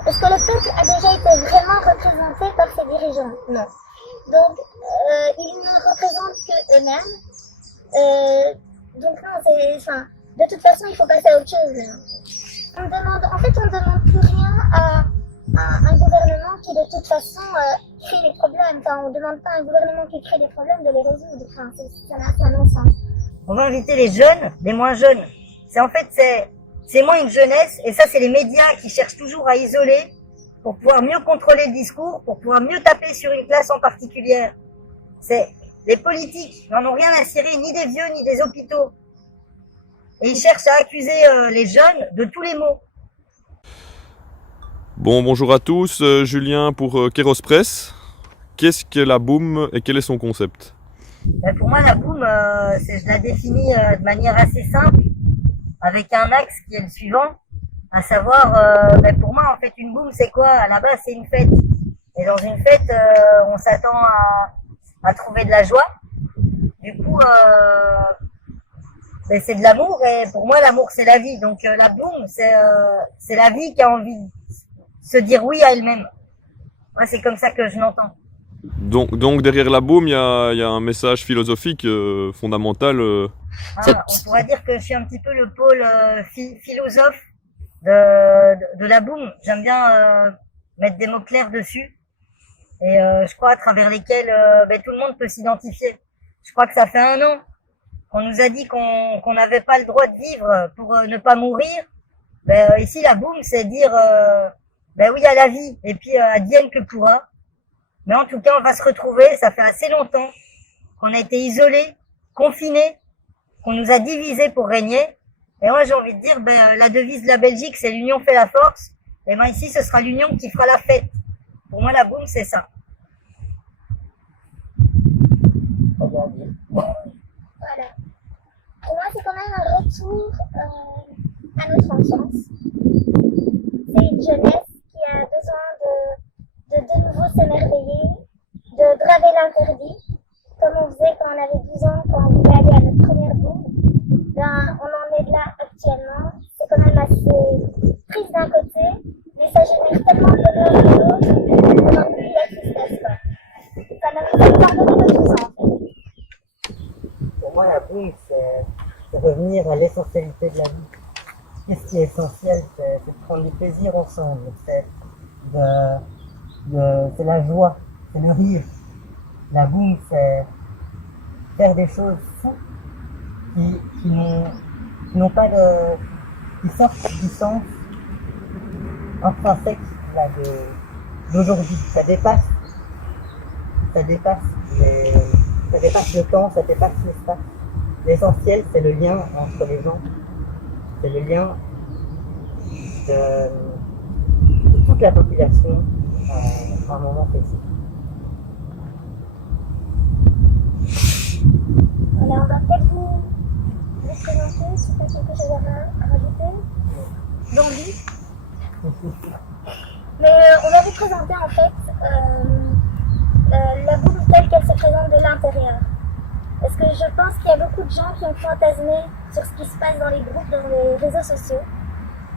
Est-ce que le peuple a déjà été vraiment représenté par ses dirigeants? Non. Donc, ils ne représentent que eux-mêmes. Donc non, enfin, de toute façon, il faut passer à autre chose. On demande plus rien à un gouvernement qui, de toute façon, crée des problèmes. Enfin, on ne demande pas à un gouvernement qui crée des problèmes de les résoudre. Enfin, c'est un non-sens. On va inviter les jeunes, les moins jeunes. C'est moins une jeunesse, et ça, c'est les médias qui cherchent toujours à isoler pour pouvoir mieux contrôler le discours, pour pouvoir mieux taper sur une classe en particulière. Les politiques n'en ont rien à cirer, ni des vieux, ni des hôpitaux. Et ils cherchent à accuser les jeunes de tous les maux. Bon, bonjour à tous, Julien pour Kéros Press. Qu'est-ce que la boum et quel est son concept? Pour moi, la boum, je la définis de manière assez simple, avec un axe qui est le suivant, à savoir, pour moi, en fait, une boum, c'est quoi? À la base, c'est une fête. Et dans une fête, on s'attend à trouver de la joie. Du coup, c'est de l'amour, et pour moi, l'amour, c'est la vie. Donc, la boum, c'est la vie qui a envie de se dire oui à elle-même. Moi, c'est comme ça que je l'entends. Donc derrière la boum, il y a un message philosophique fondamental. On pourrait dire que je suis un petit peu le pôle philosophe de la boum. J'aime bien mettre des mots clairs dessus, et je crois à travers lesquels tout le monde peut s'identifier. Je crois que ça fait 1 an qu'on nous a dit qu'on n'avait pas le droit de vivre pour ne pas mourir. Ici, la boum, c'est dire oui à la vie, et puis advienne que pourra. Mais en tout cas, on va se retrouver. Ça fait assez longtemps qu'on a été isolés, confinés, qu'on nous a divisés pour régner. Et moi, j'ai envie de dire, la devise de la Belgique, c'est l'union fait la force. Et ici, ce sera l'union qui fera la fête. Pour moi, la boum, c'est ça. Voilà. Pour moi, c'est quand même un retour à notre enfance. C'est une jeunesse qui a besoin de nouveau s'émerveiller, de braver l'interdit, comme on faisait quand on avait 12 ans, quand on voulait aller à notre première boum. On en est là actuellement. C'est quand même assez triste d'un côté, mais ça génère tellement de bonheur de l'autre qu'on n'en plus la tristesse, quoi. Ça nous pardonne de tout ça, en fait. Pour moi, la boum, c'est revenir à l'essentialité de la vie. Qu'est-ce qui est essentiel? C'est de prendre du plaisir ensemble. C'est la joie, c'est le rire. La boum, c'est faire des choses fous qui n'ont pas qui sortent du sens intrinsèque d'aujourd'hui. Ça dépasse le temps, ça dépasse l'espace. L'essentiel, c'est le lien entre les gens. C'est le lien de toute la population à un moment précis. Voilà, on va peut-être vous présenter si tu as quelque chose à rajouter. D'envie. Mais on va vous présenter en fait la boum telle qu'elle se présente de l'intérieur. Parce que je pense qu'il y a beaucoup de gens qui ont fantasmé sur ce qui se passe dans les groupes, dans les réseaux sociaux.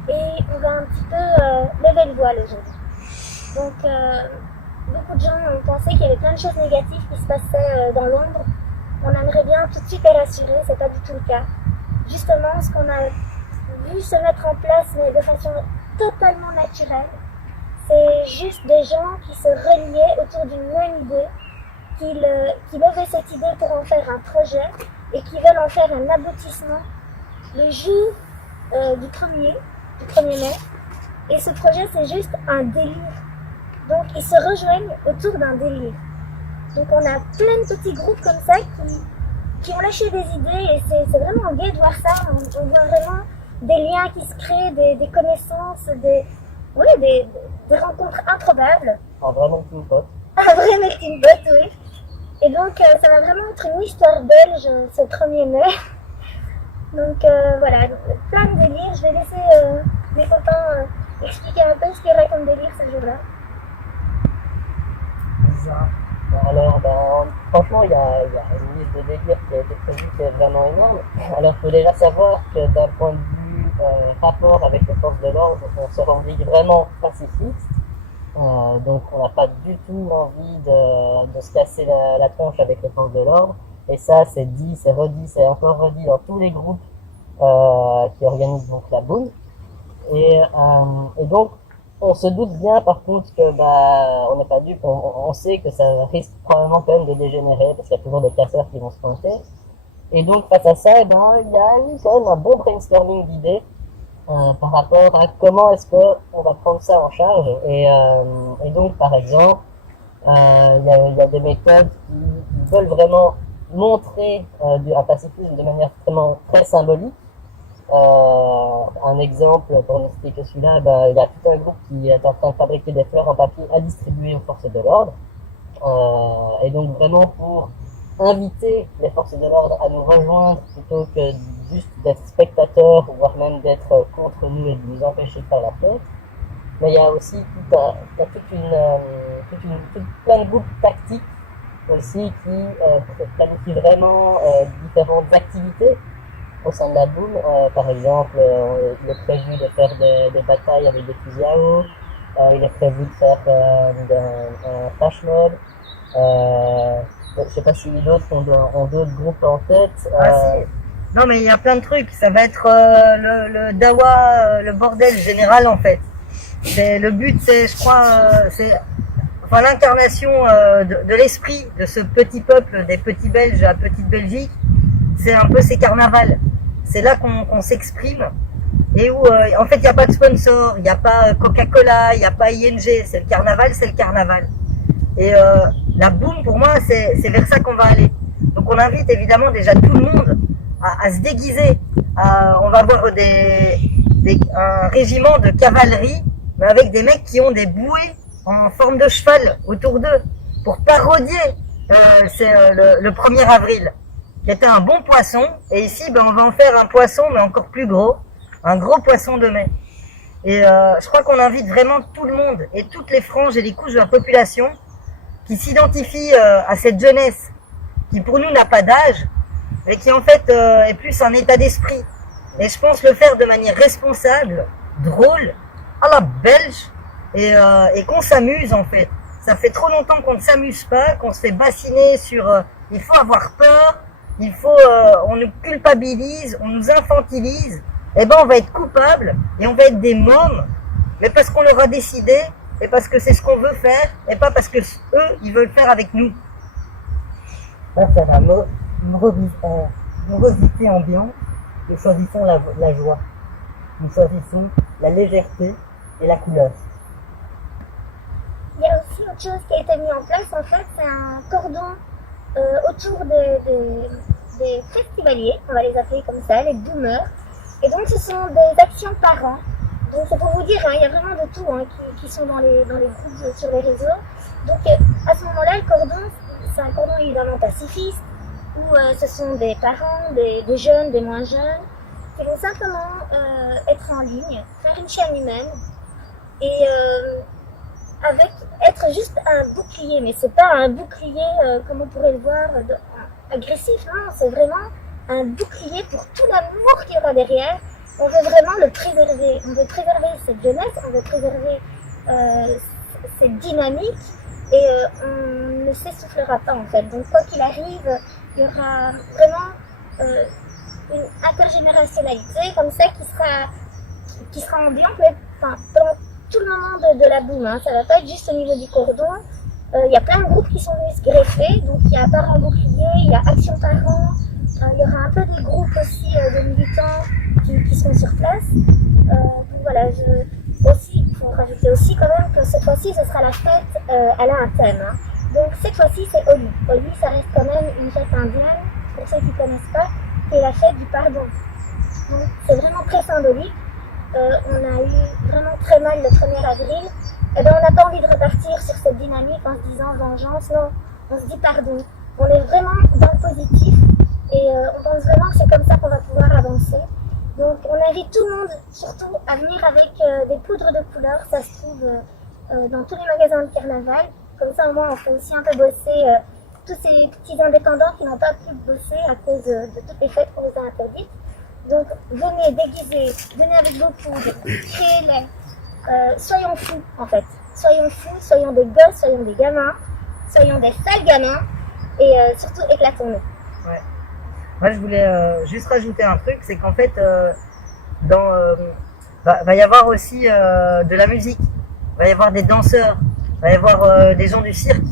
Et on va un petit peu lever le voile aujourd'hui. Donc, beaucoup de gens ont pensé qu'il y avait plein de choses négatives qui se passaient dans l'ombre. On aimerait bien tout de suite les rassurer, c'est pas du tout le cas. Justement, ce qu'on a vu se mettre en place, mais de façon totalement naturelle, c'est juste des gens qui se reliaient autour d'une même idée, qui levaient cette idée pour en faire un projet et qui veulent en faire un aboutissement le jour du 1er mai. Et ce projet, c'est juste un délire. Donc, ils se rejoignent autour d'un délire. Donc, on a plein de petits groupes comme ça qui ont lâché des idées et c'est vraiment gai de voir ça. On voit vraiment des liens qui se créent, des connaissances, des rencontres improbables. Un vrai melting pot. Un vrai melting pot, oui. Et donc, ça va vraiment être une histoire belge ce 1er mai. Donc, voilà, plein de délires. Je vais laisser mes copains expliquer un peu ce qu'il y aura comme délire ce jour-là. Bizarre. Alors, franchement, il y a une liste de délires qui a été prévue qui est vraiment énorme. Alors, il faut déjà savoir que d'un point de vue rapport avec les forces de l'ordre, on se revendique vraiment pacifiste. Donc on n'a pas du tout envie de se casser la tronche avec les forces de l'ordre. Et ça, c'est dit, c'est redit, c'est encore redit dans tous les groupes qui organisent donc la boum. Et donc, on se doute bien par contre que on n'est pas dupe, on sait que ça risque probablement quand même de dégénérer parce qu'il y a toujours des casseurs qui vont se pointer. Et donc face à ça, il y a eu quand même un bon brainstorming d'idées par rapport à comment est-ce qu'on va prendre ça en charge. Et donc par exemple, il y a des méthodes qui veulent vraiment montrer un pacifisme de manière vraiment très symbolique. Un exemple, pour nous expliquer celui-là, il y a tout un groupe qui est en train de fabriquer des fleurs en papier à distribuer aux forces de l'ordre. Et donc vraiment pour inviter les forces de l'ordre à nous rejoindre plutôt que juste d'être spectateurs, voire même d'être contre nous et de nous empêcher de faire la fête. Mais il y a aussi plein de groupes tactiques aussi qui planifient vraiment différentes activités au sein de la boum. Par exemple, il est prévu de faire des batailles avec des fusils à eau, il est prévu de faire un flash mob. Je sais pas si d'autres ont d'autres groupes en tête. Si. Non mais il y a plein de trucs, ça va être le dawa, le bordel général en fait. Le but c'est, je crois, c'est l'incarnation de l'esprit de ce petit peuple des petits Belges à petite Belgique. C'est un peu ces carnavals. C'est là qu'on s'exprime et où en fait il n'y a pas de sponsor, il n'y a pas Coca-Cola, il n'y a pas ING, c'est le carnaval, c'est le carnaval. Et la boum pour moi c'est vers ça qu'on va aller. Donc on invite évidemment déjà tout le monde à se déguiser. On va voir un régiment de cavalerie mais avec des mecs qui ont des bouées en forme de cheval autour d'eux pour parodier le 1er avril. Qui était un bon poisson, et ici on va en faire un poisson mais encore plus gros, un gros poisson de mai. Et je crois qu'on invite vraiment tout le monde et toutes les franges et les couches de la population qui s'identifient à cette jeunesse qui pour nous n'a pas d'âge, mais qui en fait est plus un état d'esprit. Et je pense le faire de manière responsable, drôle, à la belge, et qu'on s'amuse en fait. Ça fait trop longtemps qu'on ne s'amuse pas, qu'on se fait bassiner sur il faut avoir peur, on nous culpabilise, on nous infantilise, et on va être coupable et on va être des mômes, mais parce qu'on leur a décidé et parce que c'est ce qu'on veut faire et pas parce que eux ils veulent faire avec nous. Là, c'est la morosité ambiante. Nous choisissons la joie, nous choisissons la légèreté et la couleur. Il y a aussi autre chose qui a été mis en place, en fait, c'est un cordon autour des festivaliers, on va les appeler comme ça, les boomers. Et donc ce sont des actions par an. Donc c'est pour vous dire, il y a vraiment de tout qui sont dans les groupes sur les réseaux. Donc à ce moment-là, le cordon, c'est un cordon évidemment pacifiste, où ce sont des parents, des jeunes, des moins jeunes, qui vont simplement être en ligne, faire une chaîne humaine, et être juste un bouclier, mais c'est pas un bouclier comme on pourrait le voir agressif, non, c'est vraiment un bouclier pour tout l'amour qu'il y aura derrière. On veut vraiment le préserver, on veut préserver cette jeunesse, on veut préserver cette dynamique, et on ne s'essoufflera pas en fait. Donc quoi qu'il arrive, il y aura vraiment une intergénérationnalité comme ça qui sera ambiante, mais pendant tout le moment de la boum, hein. Ça va pas être juste au niveau du cordon. Il y a plein de groupes qui sont venus se greffer, donc il y a Parents Boucliers, il y a Action Parents, il y aura un peu des groupes aussi de militants qui sont sur place. Donc voilà, il faut rajouter aussi quand même que cette fois-ci ce sera la fête, elle a un thème. Hein. Donc cette fois-ci c'est Holi. Holi, ça reste quand même une fête indienne, pour ceux qui ne connaissent pas, c'est la fête du pardon. Donc c'est vraiment très symbolique. On a eu vraiment très mal le 1er avril, et on n'a pas envie de repartir sur cette dynamique en se disant vengeance, non, on se dit pardon. On est vraiment dans le positif, et on pense vraiment que c'est comme ça qu'on va pouvoir avancer. Donc on invite tout le monde, surtout, à venir avec des poudres de couleurs, ça se trouve dans tous les magasins de carnaval. Comme ça au moins on fait aussi un peu bosser tous ces petits indépendants qui n'ont pas pu bosser à cause de toutes les fêtes qu'on nous a interdites. Donc, venez déguiser, venez avec vos poudres, créez-les. Soyons fous, en fait. Soyons fous, soyons des gosses, soyons des gamins, soyons des sales gamins, et surtout éclatons-nous. Ouais. Moi, je voulais juste rajouter un truc, c'est qu'en fait, va y avoir aussi de la musique, va y avoir des danseurs, va y avoir des gens du cirque,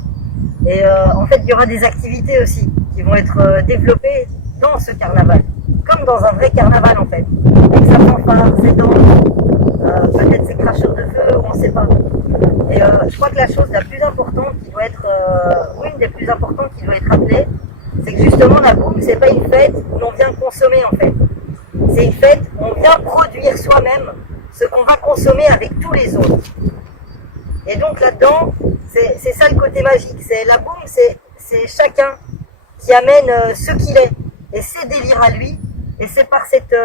et en fait, il y aura des activités aussi qui vont être développées dans ce carnaval, comme dans un vrai carnaval en fait. Donc ça fanfare, c'est danse, peut-être c'est cracheurs de feu, on ne sait pas. Et je crois que la chose la plus importante qui doit être, ou une des plus importantes qui doit être rappelée, c'est que justement la boum, c'est pas une fête où l'on vient consommer en fait. C'est une fête où on vient produire soi-même ce qu'on va consommer avec tous les autres. Et donc là-dedans, c'est ça le côté magique. C'est la boum, c'est chacun qui amène ce qu'il est et ses délires à lui. Et c'est par cette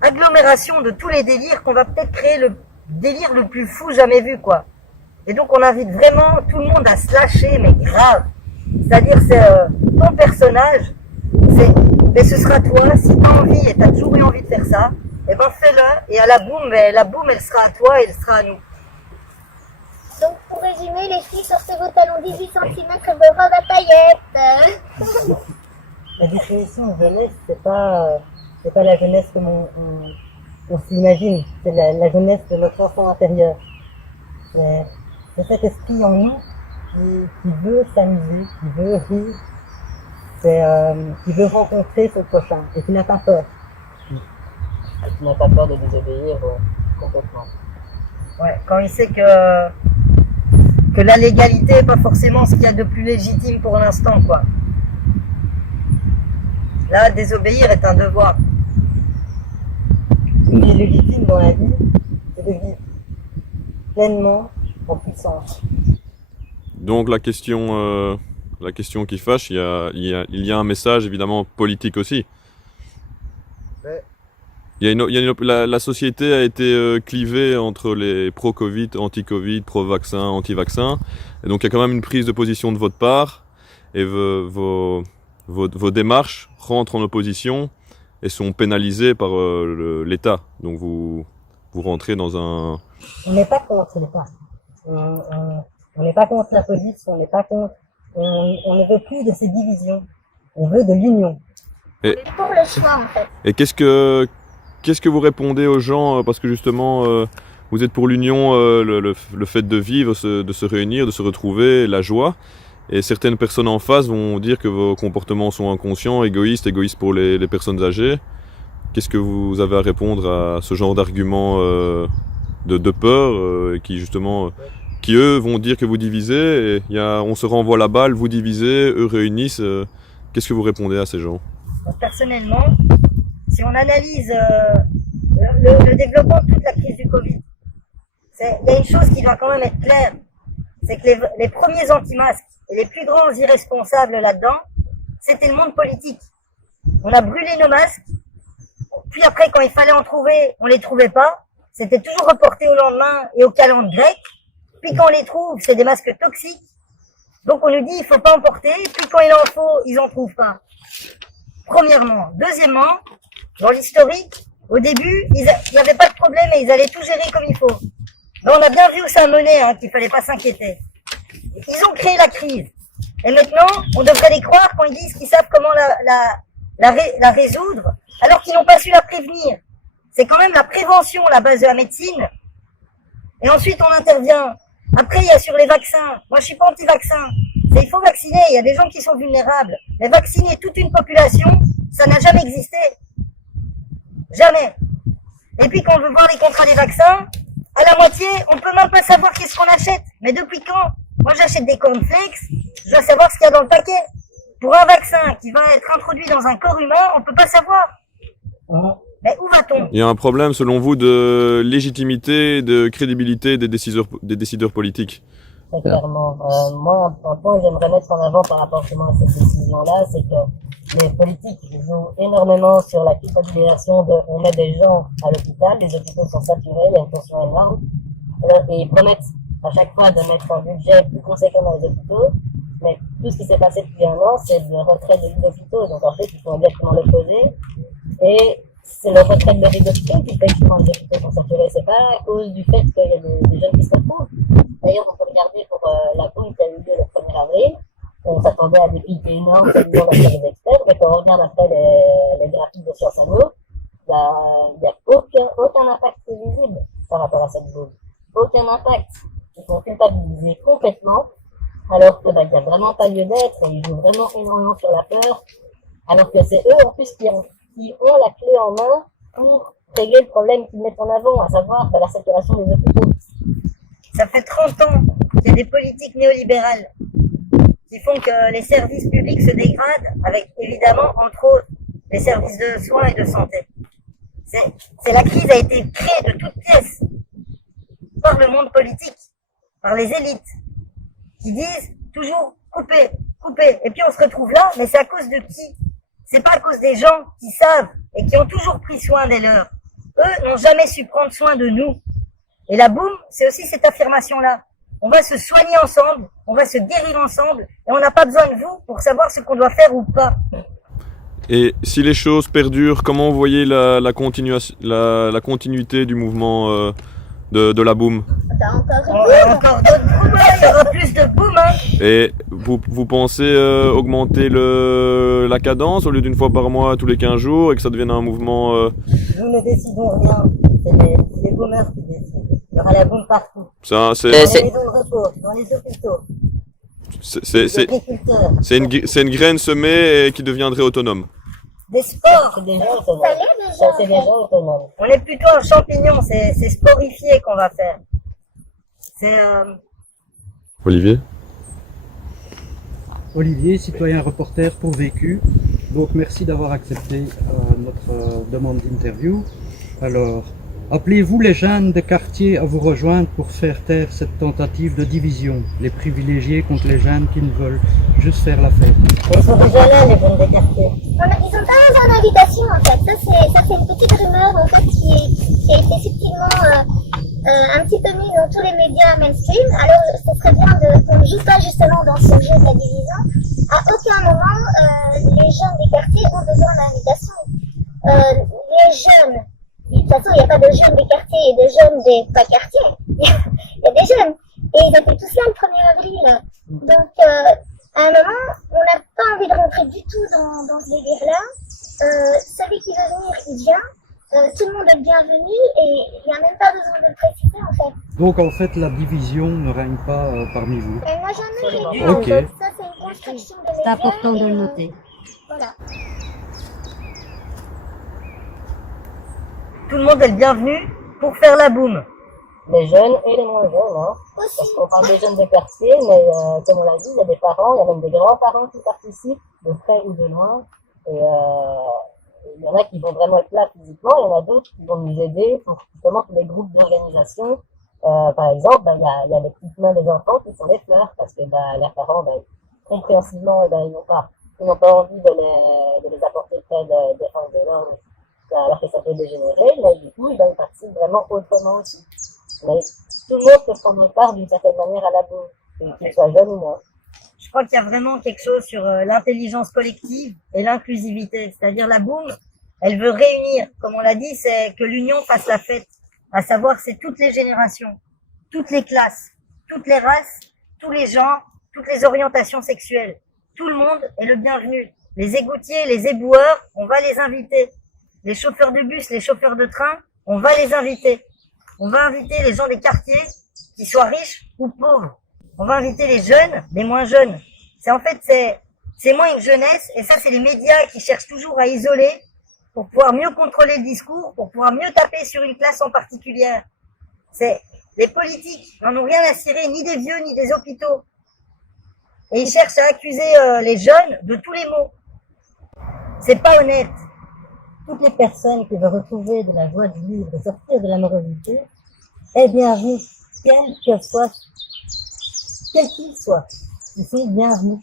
agglomération de tous les délires qu'on va peut-être créer le délire le plus fou jamais vu, quoi. Et donc on invite vraiment tout le monde à se lâcher, mais grave. C'est-à-dire c'est ton personnage, mais ce sera toi. Si tu as envie et tu as toujours eu envie de faire ça, et ben fais-le. Et à la boum, elle sera à toi et elle sera à nous. Donc, pour résumer, les filles, sortez vos talons 18 cm et vos robes à paillettes. La définition de jeunesse, c'est pas la jeunesse comme on s'imagine. C'est la jeunesse de notre enfant intérieur. C'est cet esprit en nous qui veut s'amuser, qui veut rire, qui veut rencontrer son prochain et qui n'a pas peur. Et qui n'a pas peur de désobéir complètement. Ouais, quand il sait que la légalité n'est pas forcément ce qu'il y a de plus légitime pour l'instant, quoi. Là, désobéir est un devoir. Ce qui est légitime dans la vie, c'est de vivre pleinement en puissance. Donc la question qui fâche, il y a un message évidemment politique aussi. Ouais. La société a été clivée entre les pro-Covid, anti-Covid, pro-vaccin, anti-vaccin. Et donc il y a quand même une prise de position de votre part. Et vos démarches rentrent en opposition et sont pénalisées par l'État. Donc vous rentrez dans un... On n'est pas contre l'État. On n'est pas contre la police, on n'est pas contre... On ne veut plus de ces divisions. On veut de l'union. C'est pour le choix, en fait. Et qu'est-ce que vous répondez aux gens, parce que justement vous êtes pour l'union, le fait de vivre, de se réunir, de se retrouver, la joie, et certaines personnes en face vont dire que vos comportements sont inconscients, égoïstes pour les personnes âgées. Qu'est-ce que vous avez à répondre à ce genre d'arguments de peur qui justement qui eux vont dire que vous divisez, et on se renvoie la balle, vous divisez, eux réunissent. Qu'est-ce que vous répondez à ces gens? Personnellement, si on analyse le développement de toute la crise du Covid, il y a une chose qui doit quand même être claire, c'est que les premiers anti-masques et les plus grands irresponsables là-dedans, c'était le monde politique. On a brûlé nos masques, puis après quand il fallait en trouver, on les trouvait pas, c'était toujours reporté au lendemain et au calendrier grec, puis quand on les trouve, c'est des masques toxiques, donc on nous dit il faut pas en porter, puis quand il en faut, ils en trouvent pas. Premièrement. Deuxièmement, dans l'historique, au début, il n'y avait pas de problème et ils allaient tout gérer comme il faut. Mais on a bien vu où ça menait, qu'il fallait pas s'inquiéter. Ils ont créé la crise. Et maintenant, on devrait les croire quand ils disent qu'ils savent comment la résoudre, alors qu'ils n'ont pas su la prévenir. C'est quand même la prévention, la base de la médecine. Et ensuite, on intervient. Après, il y a sur les vaccins. Moi, je suis pas anti-vaccin. Il faut vacciner, il y a des gens qui sont vulnérables. Mais vacciner toute une population, ça n'a jamais existé. Jamais. Et puis quand on veut voir les contrats des vaccins, à la moitié, on peut même pas savoir qu'est-ce qu'on achète. Mais depuis quand? Moi j'achète des cornflakes, je dois savoir ce qu'il y a dans le paquet. Pour un vaccin qui va être introduit dans un corps humain, on peut pas savoir. Mais où va-t-on? Il y a un problème selon vous de légitimité, de crédibilité des décideurs politiques. Très clairement. Moi, un point que j'aimerais mettre en avant par rapport justement à cette décision-là, c'est que les politiques jouent énormément sur la culpabilisation on met des gens à l'hôpital, les hôpitaux sont saturés, il y a une tension énorme, et ils promettent à chaque fois de mettre un budget plus conséquent dans les hôpitaux, mais tout ce qui s'est passé depuis un an, c'est le retrait de lits d'hôpitaux, donc en fait, ils font exactement l'opposé, et c'est le retrait de des hôpitaux qui fait que souvent les hôpitaux sont saturés. C'est pas à cause du fait qu'il y a des jeunes qui se retrouvent. D'ailleurs, on peut regarder pour la boum qui a eu lieu le 1er avril. On s'attendait à des pics énormes, comme disent les experts, mais quand on regarde après les graphiques de Sciences Info, il n'y a aucun impact visible par rapport à cette boum. Aucun impact. Ils sont culpabilisés complètement, alors que il n'y a vraiment pas lieu d'être, et ils jouent vraiment énormément sur la peur, alors que c'est eux en plus qui ont la clé en main pour régler le problème qu'ils mettent en avant, à savoir la saturation des hôpitaux. Ça fait 30 ans qu'il y a des politiques néolibérales qui font que les services publics se dégradent, avec évidemment, entre autres, les services de soins et de santé. La crise a été créée de toutes pièces par le monde politique, par les élites, qui disent toujours couper, couper. Et puis on se retrouve là, mais c'est à cause de qui? C'est pas à cause des gens qui savent et qui ont toujours pris soin des leurs. Eux n'ont jamais su prendre soin de nous. Et la boum, c'est aussi cette affirmation-là. On va se soigner ensemble, on va se guérir ensemble, et on n'a pas besoin de vous pour savoir ce qu'on doit faire ou pas. Et si les choses perdurent, comment vous voyez la continuité du mouvement de la boum? T'as Encore d'autres boum, il y aura plus de boum. Hein. Et vous pensez augmenter la cadence au lieu d'une fois par mois tous les 15 jours et que ça devienne un mouvement Nous ne décidons rien, c'est les boomers qui décident. Il y aura la boum partout. ça, Dans les maisons de repos, dans les hôpitaux, les agriculteurs, c'est une graine semée et qui deviendrait autonome. des sports. C'est déjà Ça autonome. l'est déjà. Ça, c'est déjà autonome. On est plutôt un champignon, c'est sporifié qu'on va faire. C'est Olivier? Olivier, citoyen reporter pour Vécu. Donc merci d'avoir accepté notre demande d'interview. Alors, appelez-vous les jeunes des quartiers à vous rejoindre pour faire taire cette tentative de division, les privilégiés contre les jeunes qui ne veulent juste faire la fête. ils sont déjà là, les jeunes des quartiers. Ils ont pas besoin d'invitation en fait. Ça c'est une petite rumeur en fait qui a été subtilement un petit peu mise dans tous les médias mainstream. Alors ce serait bien qu'on ne joue pas justement dans ce jeu de la division. À aucun moment les jeunes des quartiers ont besoin d'invitation. Les jeunes, de toute façon il n'y a pas de jeunes des quartiers et de jeunes des pas quartiers. Il y a des jeunes. Et ils étaient tous là le 1er avril. Donc à un moment, on n'a pas envie de rentrer du tout dans ce délire-là. Celui qui veut venir, il vient. Tout le monde est bienvenu et il n'y a même pas besoin de le préciser en fait. Donc en fait, la division ne règne pas parmi vous. Elle n'a jamais réglé Ok. en fait. Ça, c'est une construction de médias. C'est important de et, le noter. Voilà. Tout le monde est le bienvenu pour faire la boum. Les jeunes et les moins jeunes, hein. Aussi. Parce qu'on parle des jeunes des quartiers, mais comme on l'a dit, il y a des parents, il y a même des grands-parents qui participent, de près ou de loin. Et il y en a qui vont vraiment être là physiquement, il y en a d'autres qui vont nous aider pour justement tous les groupes d'organisation. Par exemple, il y a les petites mains des enfants qui font les fleurs, parce que leurs parents, compréhensivement, ils n'ont pas envie de les apporter près des forces de l'ordre, alors que ça peut dégénérer, mais du coup, ils participent vraiment autrement aussi. Mais tout le monde peut prendre part d'une certaine manière à la boum, qu'il soit jeune ou non. Je crois qu'il y a vraiment quelque chose sur l'intelligence collective et l'inclusivité. C'est-à-dire la boum, elle veut réunir, comme on l'a dit, c'est que l'union fasse la fête. À savoir, c'est toutes les générations, toutes les classes, toutes les races, tous les genres, toutes les orientations sexuelles. Tout le monde est le bienvenu. Les égoutiers, les éboueurs, on va les inviter. Les chauffeurs de bus, les chauffeurs de train, on va les inviter. On va inviter les gens des quartiers, qu'ils soient riches ou pauvres. On va inviter les jeunes, les moins jeunes. C'est moins une jeunesse, et ça, c'est les médias qui cherchent toujours à isoler pour pouvoir mieux contrôler le discours, pour pouvoir mieux taper sur une classe en particulier. Les politiques n'en ont rien à cirer, ni des vieux, ni des hôpitaux. Et ils cherchent à accuser les jeunes de tous les maux. C'est pas honnête. Toutes les personnes qui veulent retrouver de la joie du vivre et sortir de la morosité, eh bien, vous, quel qu'il soit, ils sont bienvenus.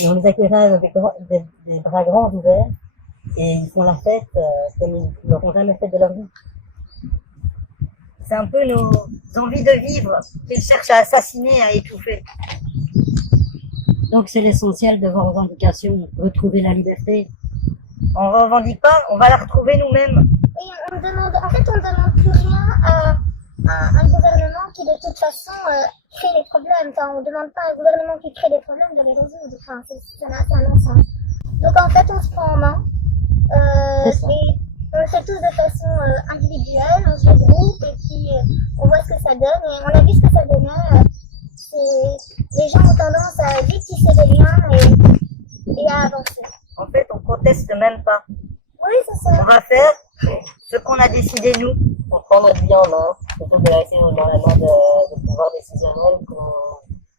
Et on les accueillera avec des bras grands ouverts, et ils font la fête comme ils n'auront jamais fait de leur vie. C'est un peu nos envies de vivre qu'ils cherchent à assassiner, à étouffer. Donc c'est l'essentiel de vos revendications, retrouver la liberté. On ne revendique pas, on va la retrouver nous-mêmes. on demande plus rien à un gouvernement qui de toute façon crée les problèmes. Enfin, on ne demande pas à un gouvernement qui crée des problèmes de les résoudre. Enfin, c'est un non-sens. Donc en fait, on se prend en main. Et on le fait tous de façon individuelle, on se regroupe et puis on voit ce que ça donne. Et on a vu ce que ça donnait. Les gens ont tendance à vite tisser des liens et à avancer. En fait, on conteste même pas. Oui, c'est ça. On va faire ce qu'on a décidé nous. On prend notre vie en main, plutôt que de laisser dans la main de pouvoir décisionnel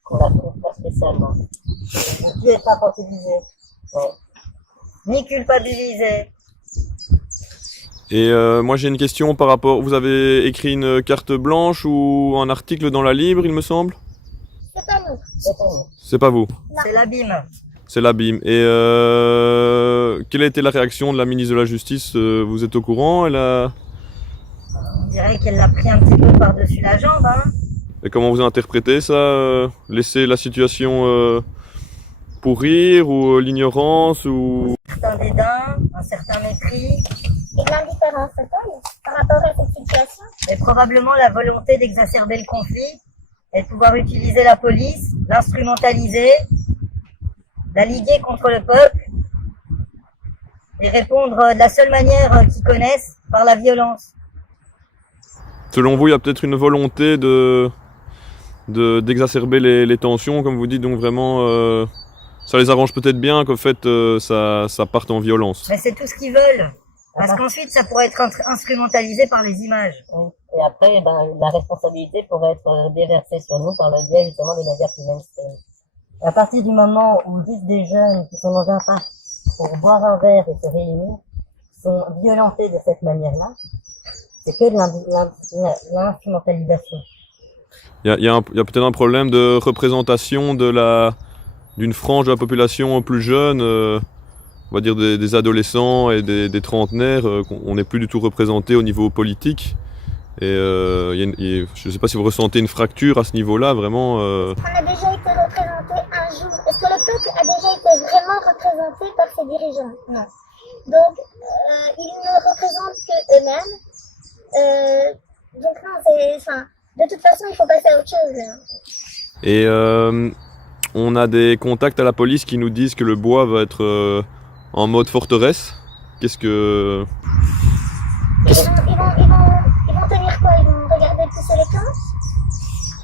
qu'on n'approuve pas spécialement. Ne plus être infantilisé, Ouais. ni culpabilisé. Et moi j'ai une question par rapport, vous avez écrit une carte blanche ou un article dans la Libre, il me semble? C'est pas nous. C'est pour nous. C'est pas vous, C'est l'abîme. c'est l'Abîme. Et quelle a été la réaction de la ministre de la Justice? Vous êtes au courant? On dirait qu'elle l'a pris un petit peu par-dessus la jambe, hein. Et comment vous interprétez ça? Laisser la situation pourrir ou l'ignorance ou... Un certain dédain, un certain mépris, Et de l'indifférence totale par rapport à cette situation. et probablement la volonté d'exacerber le conflit et de pouvoir utiliser la police, l'instrumentaliser, la liguer contre le peuple et répondre de la seule manière qu'ils connaissent, par la violence. Selon vous, il y a peut-être une volonté d'exacerber les tensions, comme vous dites, donc vraiment, ça les arrange peut-être bien qu'au fait, ça parte en violence. Mais c'est tout ce qu'ils veulent. Parce qu'ensuite, ça pourrait être instrumentalisé par les images. Oui. Et après, la responsabilité pourrait être déversée sur nous par le biais justement des médias plus mainstream. À partir du moment où juste des jeunes qui sont dans un parc pour boire un verre et se réunir sont violentés de cette manière-là, c'est que de l'instrumentalisation. Il y a peut-être un problème de représentation d'une frange de la population plus jeune, on va dire des adolescents et des trentenaires, on n'est plus du tout représenté au niveau politique. Et je ne sais pas si vous ressentez une fracture à ce niveau-là, vraiment. On a déjà été représenté un jour. Est-ce que le peuple a déjà été vraiment représenté par ses dirigeants? Non. Donc, ils ne représentent que eux-mêmes. Donc non, de toute façon, il faut passer à autre chose. Là. Et on a des contacts à la police qui nous disent que le bois va être en mode forteresse. Qu'est-ce que... Ils vont tenir quoi? Ils vont regarder pousser les plantes?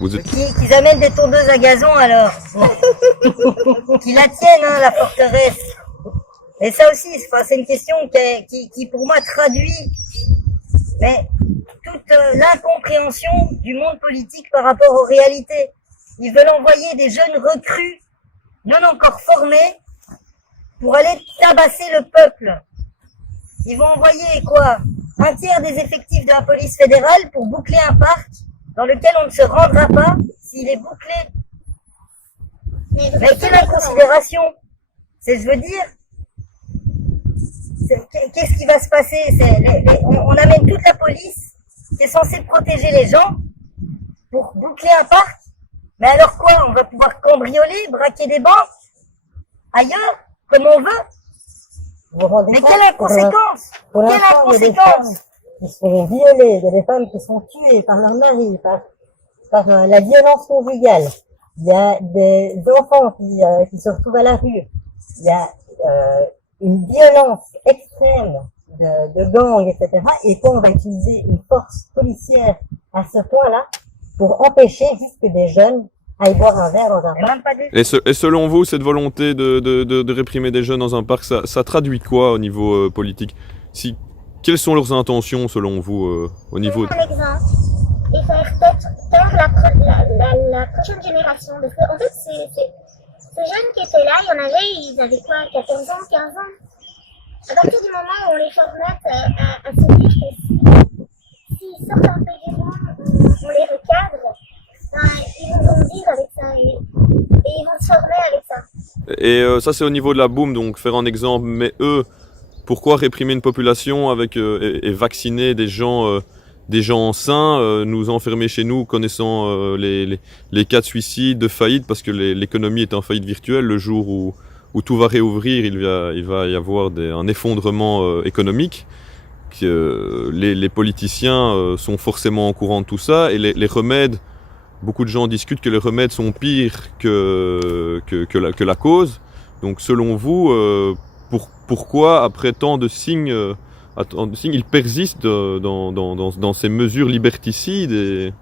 Vous êtes... Qu'ils amènent des tondeuses à gazon alors. Qu'ils la tiennent, hein, la forteresse. Et ça aussi, c'est une question qui pour moi traduit toute l'incompréhension du monde politique par rapport aux réalités. Ils veulent envoyer des jeunes recrues, non encore formés, pour aller tabasser le peuple. Ils vont envoyer quoi? Un tiers des effectifs de la police fédérale pour boucler un parc dans lequel on ne se rendra pas s'il est bouclé. Mais quelle inconsidération! Je veux dire, qu'est-ce qui va se passer? On amène toute la police qui est censée protéger les gens pour boucler un parc. Mais alors quoi? On va pouvoir cambrioler, braquer des banques ailleurs, comme on veut? Mais quelle inconséquence! Quelle inconséquence! Qui sont violées, il y a des femmes qui sont tuées par leur mari, par la violence conjugale. Il y a des enfants qui se retrouvent à la rue. Il y a une violence extrême de gangs, etc. Et quand on va utiliser une force policière à ce point-là pour empêcher juste que des jeunes aillent boire un verre dans un parc. Et selon vous, cette volonté de réprimer des jeunes dans un parc, ça traduit quoi au niveau politique? Quelles sont leurs intentions selon vous au niveau... Un exemple, et faire taire la prochaine génération. Parce qu'en fait, ces jeunes qui étaient là, ils avaient quoi, 14 ans, 15 ans. À partir du moment où on les formate à se dire que s'ils sortent un peu du monde, on les recadre, ils vont grandir avec ça et ils vont se former avec ça. Et ça c'est au niveau de la boum, donc faire un exemple, mais eux, pourquoi réprimer une population et vacciner des gens sains, nous enfermer chez nous connaissant les cas de suicide, de faillite, parce que l'économie est en faillite virtuelle, le jour où tout va réouvrir, il va y avoir un effondrement économique. que les politiciens sont forcément au courant de tout ça et les remèdes, beaucoup de gens discutent que les remèdes sont pires que la cause. Donc selon vous, pourquoi après tant de signes, ils persistent dans ces mesures liberticides et...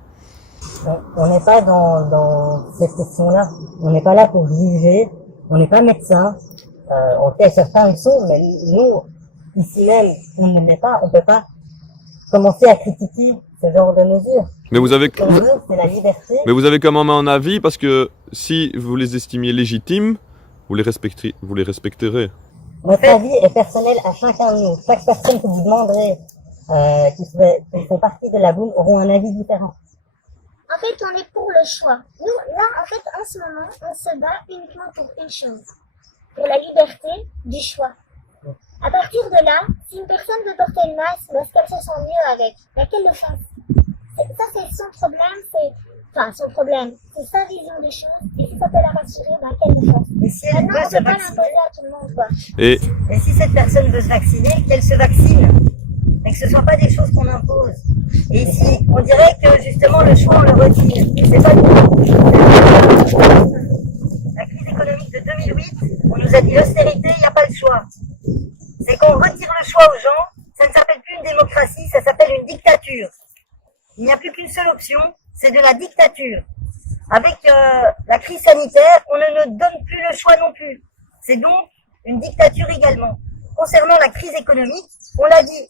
On n'est pas dans cette question-là. On n'est pas là pour juger. On n'est pas médecin. Ok, certains le sont, mais nous, ici même, on ne l'est pas. On peut pas commencer à critiquer ce genre de mesures. Mais vous avez, Ce qu'on veut, c'est la liberté. mais vous avez quand même un avis parce que si vous les estimiez légitimes, vous les respecterez. Notre avis est personnel à chacun de nous. Chaque personne que vous demanderez, qui font partie de la boum, auront un avis différent. En fait, on est pour le choix. Nous, là, en fait, en ce moment, on se bat uniquement pour une chose. Pour la liberté du choix. À partir de là, si une personne veut porter une masque, est-ce qu'elle se sent mieux avec? Qu'elle le fasse. Ça, c'est son problème, son problème. C'est sa vision des choses. Et si ça peut la rassurer, qu'elle le fasse. Et si elle Maintenant, veut on se peut pas vacciner, l'imposer à tout le monde, quoi. Et si cette personne veut se vacciner, qu'elle se vaccine. Mais que ce ne soit pas des choses qu'on impose. Et ici, on dirait que justement le choix, on le retire. C'est pas du tout. La crise économique de 2008, on nous a dit l'austérité, il n'y a pas le choix. C'est qu'on retire le choix aux gens, ça ne s'appelle plus une démocratie, ça s'appelle une dictature. Il n'y a plus qu'une seule option, c'est de la dictature. Avec la crise sanitaire, on ne nous donne plus le choix non plus. C'est donc une dictature également. Concernant la crise économique, on l'a dit,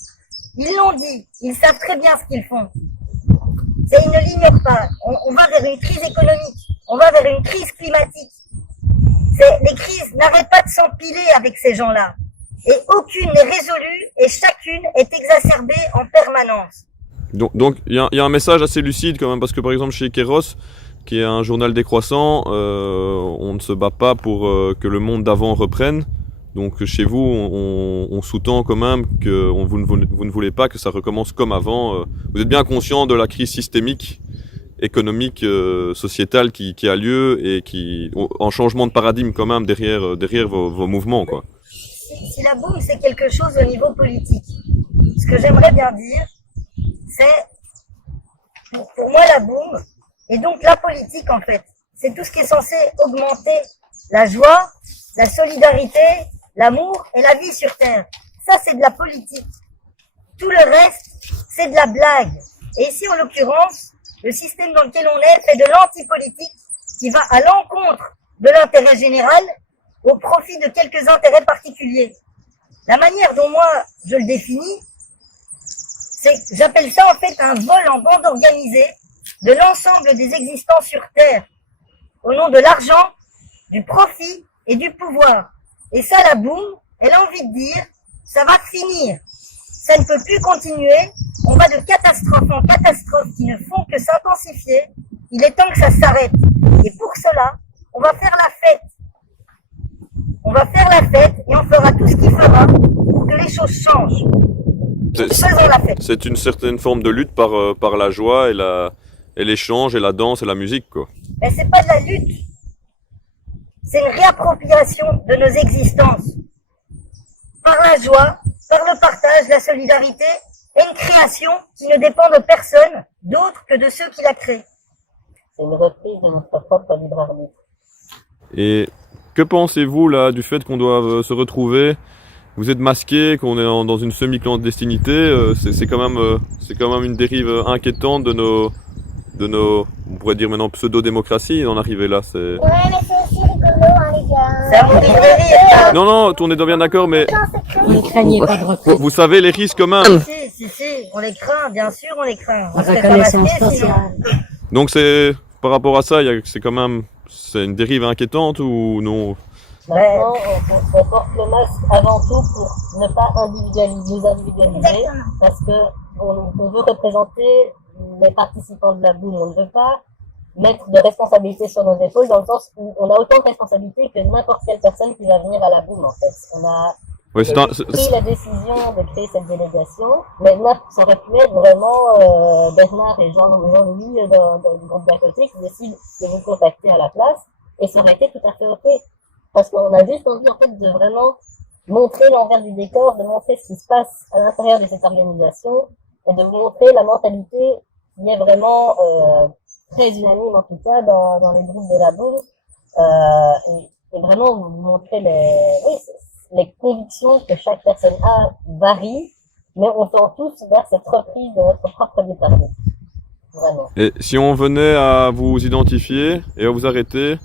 ils l'ont dit, ils savent très bien ce qu'ils font. Ils ne l'ignorent pas. On va vers une crise économique, on va vers une crise climatique. Les crises n'arrêtent pas de s'empiler avec ces gens-là. Et aucune n'est résolue et chacune est exacerbée en permanence. donc il y a un message assez lucide quand même parce que par exemple chez Kéros, qui est un journal décroissant, on ne se bat pas pour que le monde d'avant reprenne. Donc chez vous, on sous-tend quand même que vous ne voulez pas que ça recommence comme avant. Vous êtes bien conscient de la crise systémique, économique, sociétale qui a lieu et qui en changement de paradigme quand même derrière vos mouvements, quoi. Si la boum c'est quelque chose au niveau politique, ce que j'aimerais bien dire, c'est pour moi la boum et donc la politique en fait, c'est tout ce qui est censé augmenter la joie, la solidarité, l'amour et la vie sur Terre. Ça, c'est de la politique. Tout le reste, c'est de la blague. Et ici, en l'occurrence, le système dans lequel on est fait de l'antipolitique qui va à l'encontre de l'intérêt général au profit de quelques intérêts particuliers. La manière dont moi, je le définis, j'appelle ça en fait un vol en bande organisée de l'ensemble des existants sur Terre au nom de l'argent, du profit et du pouvoir. Et ça, la boum, elle a envie de dire, ça va finir. Ça ne peut plus continuer. On va de catastrophe en catastrophe qui ne font que s'intensifier. Il est temps que ça s'arrête. Et pour cela, on va faire la fête. On va faire la fête et on fera tout ce qu'il fera pour que les choses changent. Faisons la fête. C'est une certaine forme de lutte par la joie et l'échange et la danse et la musique, quoi. Mais c'est pas de la lutte. C'est une réappropriation de nos existences. Par la joie, par le partage, la solidarité et une création qui ne dépend de personne d'autre que de ceux qui la créent. C'est une reprise de notre propre libre arbitre. Et que pensez-vous là du fait qu'on doive se retrouver? Vous êtes masqué, qu'on est dans une semi-clandestinité. C'est quand même une dérive inquiétante de nos, on pourrait dire maintenant pseudo-démocratie d'en arriver là. Ouais, mais c'est aussi rigolo, hein, les gars. C'est un monde de rire. Non, on est bien d'accord, mais Ne craignez pas de recul. vous savez les risques quand même. Si, on les craint, bien sûr, on les craint. La On se fait pas reconnaissance masquer, sinon. sociale. Donc par rapport à ça, c'est une dérive inquiétante ou non? Maintenant, on porte le masque avant tout pour ne pas nous individualiser, parce que on veut représenter les participants de la boum. On ne veut pas mettre de responsabilité sur nos épaules, dans le sens où on a autant de responsabilité que n'importe quelle personne qui va venir à la boum, en fait. On a pris la décision de créer cette délégation, mais ça aurait pu être vraiment Bernard et Jean-Louis du groupe d'à côté qui décident de vous contacter à la place, et ça aurait été tout à fait ok. Parce qu'on a juste envie, en fait, de vraiment montrer l'envers du décor, de montrer ce qui se passe à l'intérieur de cette organisation et de montrer la mentalité qui est vraiment très unanime en tout cas dans les groupes de la bourse et vraiment vous montrer les convictions que chaque personne a varient, mais on tend tous vers cette reprise de notre propre liberté. Vraiment. Et si on venait à vous identifier et à vous arrêter,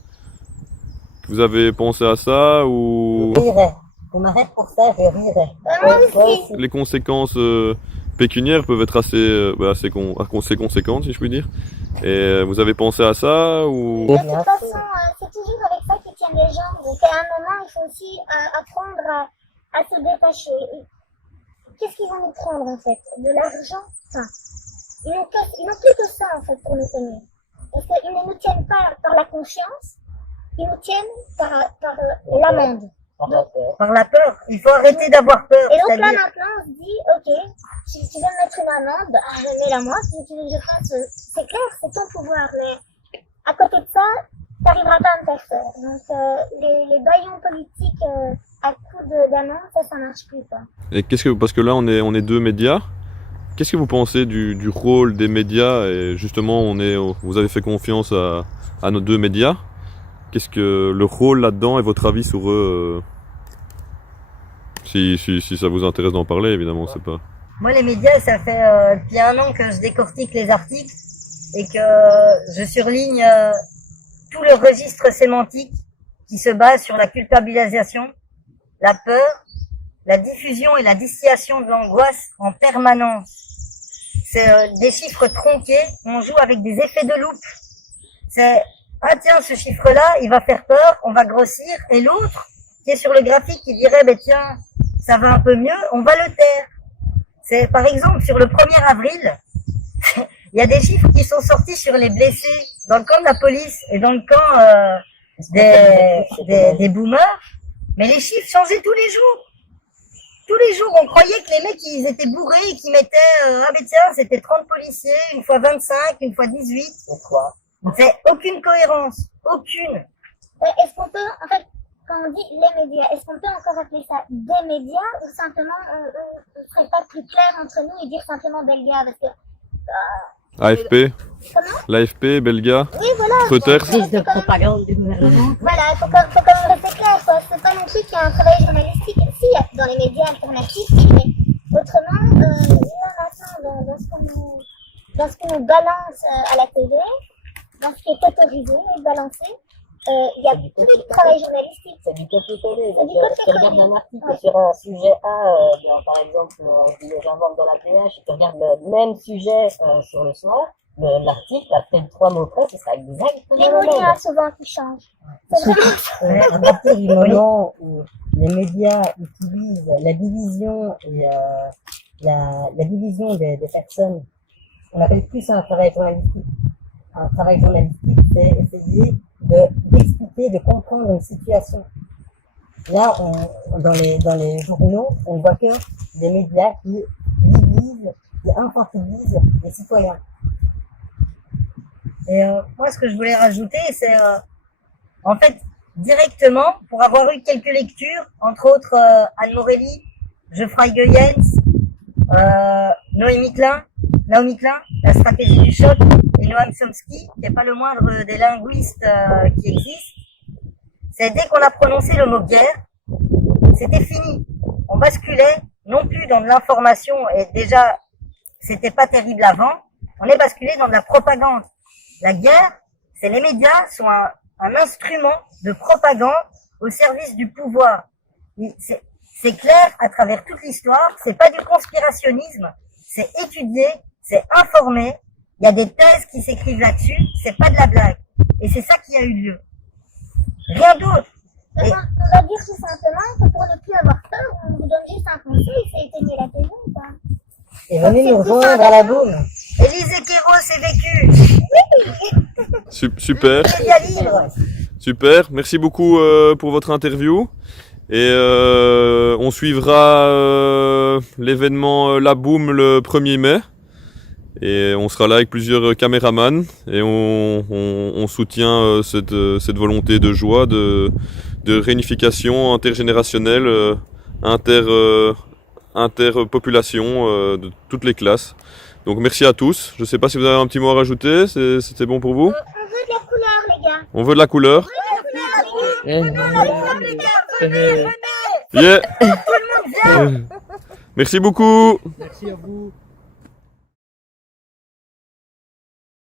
vous avez pensé à ça ou Je rirais. On m'arrête pour ça, je rirais. Moi aussi. les conséquences pécuniaires peuvent être assez conséquentes, si je puis dire. Et vous avez pensé à ça ou De toute façon, c'est toujours avec ça qu'ils tiennent les gens. Donc à un moment, il faut aussi apprendre à se détacher. Et qu'est-ce qu'ils vont nous prendre en fait? De l'argent? Enfin, ils n'ont plus que ça en fait pour nous tenir. Parce qu'ils ne nous tiennent pas par la confiance, ils nous tiennent par l'amende. Par la peur. Il faut arrêter d'avoir peur. Et donc là c'est-à-dire- maintenant, on se dit, ok, tu veux me mettre une amende, je mets la moi, si tu veux que je fasse, c'est clair, c'est ton pouvoir, mais à côté de ça, t'arriveras pas à me faire peur. Donc les baillons politiques à coup d'amende, ça marche plus quoi. et parce que là on est deux médias. Qu'est-ce que vous pensez du rôle des médias et justement vous avez fait confiance à nos deux médias. Qu'est-ce que le rôle là-dedans et votre avis sur eux si ça vous intéresse d'en parler, évidemment, c'est pas. Moi, les médias, ça fait depuis 1 an que je décortique les articles et que je surligne tout le registre sémantique qui se base sur la culpabilisation, la peur, la diffusion et la distillation de l'angoisse en permanence. C'est des chiffres tronqués, on joue avec des effets de loupe. C'est ah tiens, ce chiffre-là, il va faire peur, on va grossir, et l'autre qui est sur le graphique qui dirait ben tiens, ça va un peu mieux, on va le taire. C'est par exemple sur le 1er avril, il y a des chiffres qui sont sortis sur les blessés dans le camp de la police et dans le camp des boomers, mais les chiffres changeaient tous les jours. Tous les jours, on croyait que les mecs, ils étaient bourrés et qu'ils mettaient, ah ben tiens, c'était 30 policiers, une fois 25, une fois 18. Pourquoi? C'est aucune cohérence. Aucune. Est-ce qu'on peut, en fait, quand on dit les médias, est-ce qu'on peut encore appeler ça des médias ou simplement on ne serait pas plus clair entre nous et dire simplement Belga parce que AFP, comment? l'AFP, Belga, Oui, voilà. Reuters. Prise de propagande du gouvernement. Voilà, faut quand même rester clair, quoi. C'est pas non plus qu'il y a un travail journalistique. Si, dans les médias alternatifs, oui, mais autrement, là maintenant, dans ce qu'on nous balance à la TV, dans ce qui est autorisé et balancé, il y a plus de travail journalistique. C'est du copier-coller. C'est du Tu regardes un article sur un sujet A, par exemple, j'invente dans la PH, tu regardes le même sujet sur le soir, l'article, après 3 mots près, ce sera exactement Les le mots même. souvent qui changent. C'est vraiment ça. À partir du moment où les médias utilisent la division et la division des personnes, on appelle plus ça un travail journalistique. Un travail journalistique, c'est essayer d'expliquer, de comprendre une situation. Là, dans les journaux, on voit que des médias qui divisent, qui infantilisent les citoyens. Et moi, ce que je voulais rajouter, c'est en fait directement, pour avoir eu quelques lectures, entre autres Anne Morelli, Geoffroy Goyens, Naomi Klein, La stratégie du choc, et Noam Chomsky, qui n'est pas le moindre des linguistes qui existent. C'est dès qu'on a prononcé le mot guerre, c'était fini. On basculait non plus dans de l'information, et déjà, c'était pas terrible avant, on est basculé dans de la propagande. La guerre, c'est les médias sont un instrument de propagande au service du pouvoir. C'est clair à travers toute l'histoire, c'est pas du conspirationnisme, c'est étudié, c'est informé, il y a des thèses qui s'écrivent là-dessus, c'est pas de la blague. Et c'est ça qui a eu lieu. Rien d'autre. On va dire tout simplement que pour ne plus avoir peur, on vous donne juste un conseil, c'est éteigner la télé, quoi. Et venez nous rejoindre à la boum. Élise Kéros, c'est vécu. Super, Média libre. super. Merci beaucoup pour votre interview. Et on suivra l'événement La Boum le 1er mai. Et on sera là avec plusieurs caméramans. Et on soutient cette volonté de joie, de réunification intergénérationnelle interpopulation de toutes les classes. Donc merci à tous. Je ne sais pas si vous avez un petit mot à rajouter, c'était bon pour vous? On veut de la couleur, les gars. On veut de la couleur? Yeah. Merci beaucoup. Merci à vous.